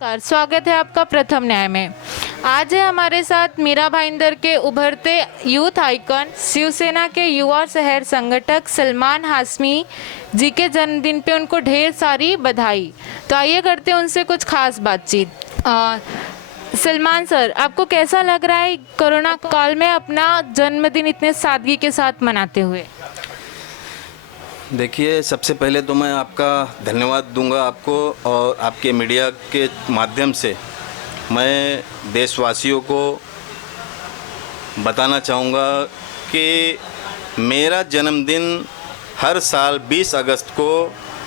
नमस्कार, स्वागत है आपका प्रथम न्याय में। आज है हमारे साथ मीरा भाईंदर के उभरते यूथ आइकन शिवसेना के युवा शहर संगठक सलमान हाशमी जी के जन्मदिन पे उनको ढेर सारी बधाई। तो आइए करते हैं उनसे कुछ खास बातचीत। सलमान सर, आपको कैसा लग रहा है कोरोना काल में अपना जन्मदिन इतने सादगी के साथ मनाते हुए? देखिए, सबसे पहले तो मैं आपका धन्यवाद दूंगा आपको और आपके मीडिया के माध्यम से मैं देशवासियों को बताना चाहूँगा कि मेरा जन्मदिन हर साल 20 अगस्त को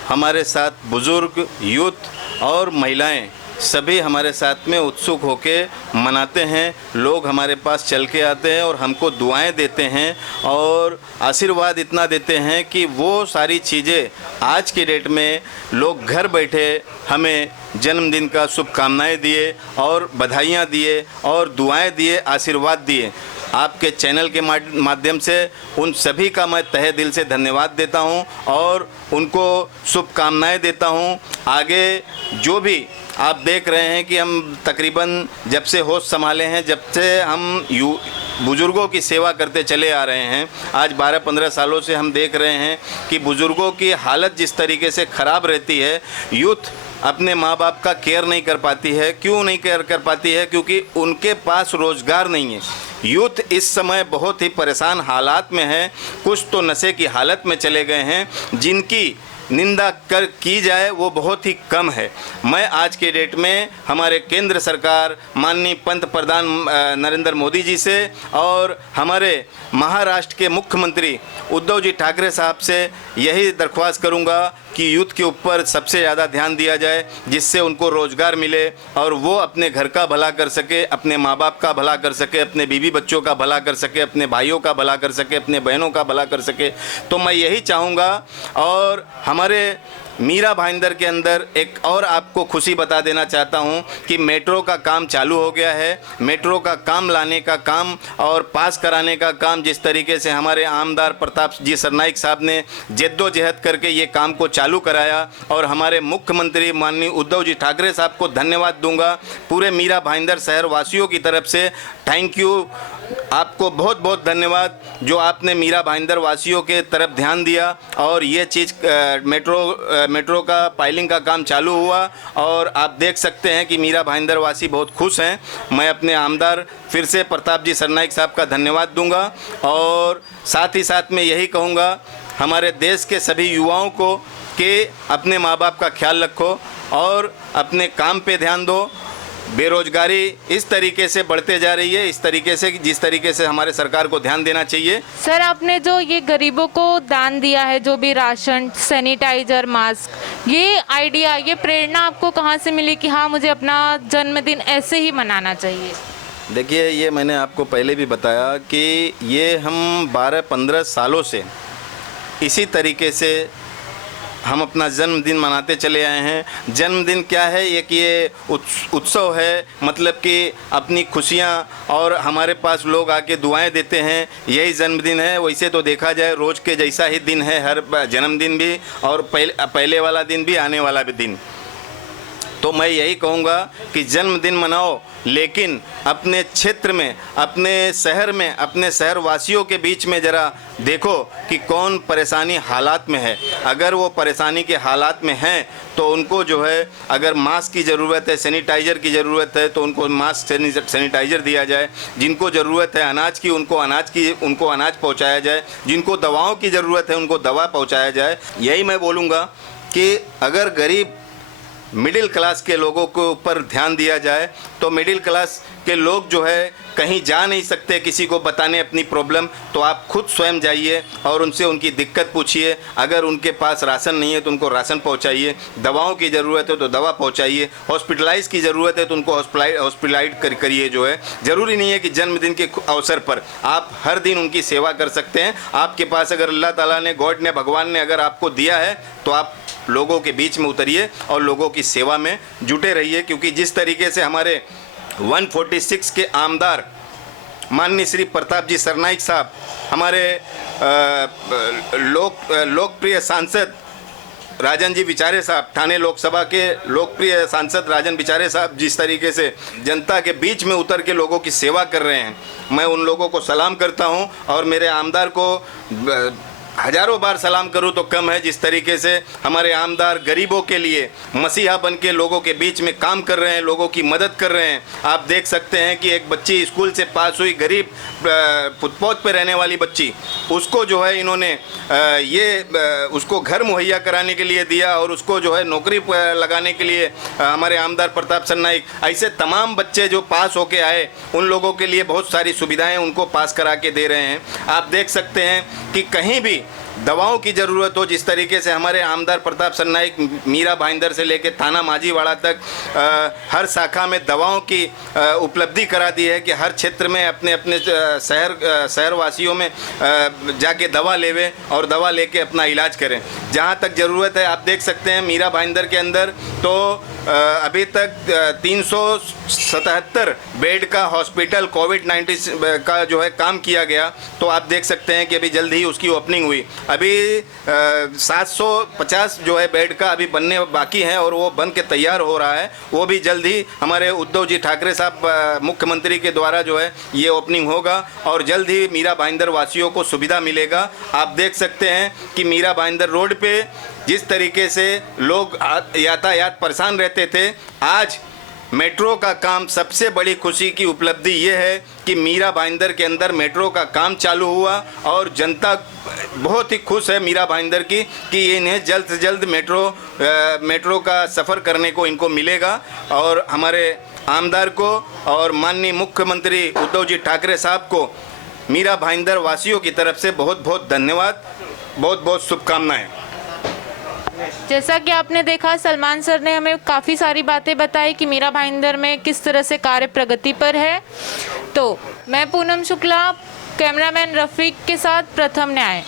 हमारे साथ बुज़ुर्ग, यूथ और महिलाएं सभी हमारे साथ में उत्सुक होके मनाते हैं। लोग हमारे पास चल के आते हैं और हमको दुआएं देते हैं और आशीर्वाद इतना देते हैं कि वो सारी चीज़ें आज की डेट में लोग घर बैठे हमें जन्मदिन का शुभकामनाएं दिए और बधाइयाँ दिए और दुआएं दिए, आशीर्वाद दिए। आपके चैनल के माध्यम से उन सभी का मैं तहे दिल से धन्यवाद देता हूं और उनको शुभकामनाएं देता हूं। आगे जो भी आप देख रहे हैं कि हम तकरीबन जब से होश संभाले हैं, जब से हम बुज़ुर्गों की सेवा करते चले आ रहे हैं, आज 12-15 सालों से हम देख रहे हैं कि बुज़ुर्गों की हालत जिस तरीके से ख़राब रहती है, यूथ अपने माँ बाप का केयर नहीं कर पाती है। क्यों नहीं केयर कर पाती है? क्योंकि उनके पास रोज़गार नहीं है। यूथ इस समय बहुत ही परेशान हालात में है। कुछ तो नशे की हालत में चले गए हैं, जिनकी निंदा की जाए वो बहुत ही कम है। मैं आज के डेट में हमारे केंद्र सरकार माननीय पंत प्रधान नरेंद्र मोदी जी से और हमारे महाराष्ट्र के मुख्यमंत्री उद्धव जी ठाकरे साहब से यही दरख्वास्त करूंगा कि यूथ के ऊपर सबसे ज़्यादा ध्यान दिया जाए, जिससे उनको रोज़गार मिले और वो अपने घर का भला कर सके, अपने माँ बाप का भला कर सके, अपने बीवी बच्चों का भला कर सके, अपने भाइयों का भला कर सके, अपने बहनों का भला कर सके। तो मैं यही चाहूँगा। और हमारे मीरा भाईंदर के अंदर एक और आपको खुशी बता देना चाहता हूं कि मेट्रो का काम चालू हो गया है। मेट्रो का काम लाने का काम और पास कराने का काम जिस तरीके से हमारे आमदार प्रताप जी सरनाइक साहब ने जद्दोजहद करके ये काम को चालू कराया और हमारे मुख्यमंत्री माननीय उद्धव जी ठाकरे साहब को धन्यवाद दूंगा। पूरे मीरा भाईंदर शहर वासियों की तरफ से थैंक यू, आपको बहुत बहुत धन्यवाद जो आपने मीरा भाईंदर वासियों के तरफ ध्यान दिया और ये चीज़ मेट्रो का पाइलिंग का काम चालू हुआ और आप देख सकते हैं कि मीरा भाईंदर वासी बहुत खुश हैं। मैं अपने आमदार फिर से प्रताप जी सरनाइक साहब का धन्यवाद दूंगा और साथ ही साथ में यही कहूँगा हमारे देश के सभी युवाओं को कि अपने माँ बाप का ख्याल रखो और अपने काम पे ध्यान दो। बेरोजगारी इस तरीके से बढ़ते जा रही है, इस तरीके से जिस तरीके से हमारे सरकार को ध्यान देना चाहिए। सर, आपने जो ये गरीबों को दान दिया है, जो भी राशन, सैनिटाइजर, मास्क, ये आइडिया, ये प्रेरणा आपको कहाँ से मिली कि हाँ मुझे अपना जन्मदिन ऐसे ही मनाना चाहिए? देखिए, ये मैंने आपको पहले भी बताया कि ये हम 12-15 सालों से इसी तरीके से हम अपना जन्मदिन मनाते चले आए हैं। जन्मदिन क्या है? एक ये उत्सव है, मतलब कि अपनी खुशियाँ और हमारे पास लोग आके दुआएं देते हैं, यही जन्मदिन है। वैसे तो देखा जाए रोज़ के जैसा ही दिन है हर जन्मदिन भी और पहले वाला दिन भी, आने वाला भी दिन। तो मैं यही कहूँगा कि जन्मदिन मनाओ, लेकिन अपने क्षेत्र में, अपने शहर में, अपने शहर वासियों के बीच में ज़रा देखो कि कौन परेशानी हालात में है। अगर वो परेशानी के हालात में हैं तो उनको जो है, अगर मास्क की ज़रूरत है, सैनिटाइज़र की ज़रूरत है तो उनको मास्क सैनिटाइज़र दिया जाए। जिनको ज़रूरत है अनाज की, उनको अनाज पहुँचाया जाए। जिनको दवाओं की ज़रूरत है उनको दवा पहुँचाया जाए। यही मैं बोलूँगा कि अगर गरीब मिडिल क्लास के लोगों के ऊपर ध्यान दिया जाए तो मिडिल क्लास के लोग जो है कहीं जा नहीं सकते किसी को बताने अपनी प्रॉब्लम, तो आप खुद स्वयं जाइए और उनसे उनकी दिक्कत पूछिए। अगर उनके पास राशन नहीं है तो उनको राशन पहुंचाइए, दवाओं की ज़रूरत है तो दवा पहुंचाइए, हॉस्पिटलाइज की ज़रूरत है तो उनको हॉस्पिटलाइज करिए। जो है ज़रूरी नहीं है कि जन्मदिन के अवसर पर आप हर दिन उनकी सेवा कर सकते हैं। आपके पास अगर अल्लाह ताला ने, गॉड ने, भगवान ने अगर आपको दिया है तो आप लोगों के बीच में उतरिए और लोगों की सेवा में जुटे रहिए। क्योंकि जिस तरीके से हमारे 146 के आमदार माननीय श्री प्रताप जी सरनाइक साहब, हमारे लोकप्रिय सांसद राजन जी विचारे साहब, ठाणे लोकसभा के लोकप्रिय सांसद राजन विचारे साहब जिस तरीके से जनता के बीच में उतर के लोगों की सेवा कर रहे हैं, मैं उन लोगों को सलाम करता हूं। और मेरे आमदार को हजारों बार सलाम करूं तो कम है, जिस तरीके से हमारे आमदार गरीबों के लिए मसीहा बन के लोगों के बीच में काम कर रहे हैं, लोगों की मदद कर रहे हैं। आप देख सकते हैं कि एक बच्ची स्कूल से पास हुई, गरीब फुटपाथ पे रहने वाली बच्ची, उसको जो है इन्होंने उसको घर मुहैया कराने के लिए दिया और उसको जो है नौकरी लगाने के लिए हमारे आमदार प्रताप सरनाइक, ऐसे तमाम बच्चे जो पास होके आए उन लोगों के लिए बहुत सारी सुविधाएं उनको पास करा के दे रहे हैं। आप देख सकते हैं कि कहीं भी दवाओं की ज़रूरत हो, जिस तरीके से हमारे आमदार प्रताप सरनाइक मीरा भाईंदर से लेकर थाना माझीवाड़ा तक हर शाखा में दवाओं की उपलब्धि करा दी है कि हर क्षेत्र में अपने अपने शहर वासियों में जाके दवा लेवे और दवा लेके अपना इलाज करें जहां तक ज़रूरत है। आप देख सकते हैं मीरा भाईंदर के अंदर तो अभी तक 377 बेड का हॉस्पिटल कोविड-19 का जो है काम किया गया, तो आप देख सकते हैं कि अभी जल्द ही उसकी ओपनिंग हुई। अभी 750 जो है बेड का अभी बनने बाकी है और वो बन के तैयार हो रहा है। वो भी जल्द ही हमारे उद्धव जी ठाकरे साहब मुख्यमंत्री के द्वारा जो है ये ओपनिंग होगा और जल्द ही मीरा भाईंदर वासियों को सुविधा मिलेगा। आप देख सकते हैं कि मीरा भाईंदर रोड पे जिस तरीके से लोग यातायात परेशान रहते थे, आज मेट्रो का काम, सबसे बड़ी खुशी की उपलब्धि ये है कि मीरा भाईंदर के अंदर मेट्रो का काम चालू हुआ और जनता बहुत ही खुश है मीरा भाईंदर की कि इन्हें जल्द से जल्द मेट्रो का सफ़र करने को इनको मिलेगा। और हमारे आमदार को और माननीय मुख्यमंत्री उद्धव जी ठाकरे साहब को मीरा भाईंदर वासियों की तरफ से बहुत बहुत धन्यवाद, बहुत बहुत शुभकामनाएं। जैसा कि आपने देखा, सलमान सर ने हमें काफ़ी सारी बातें बताई कि मीरा भाईंदर में किस तरह से कार्य प्रगति पर है। तो मैं पूनम शुक्ला, कैमरामैन रफीक के साथ प्रथम न्याय।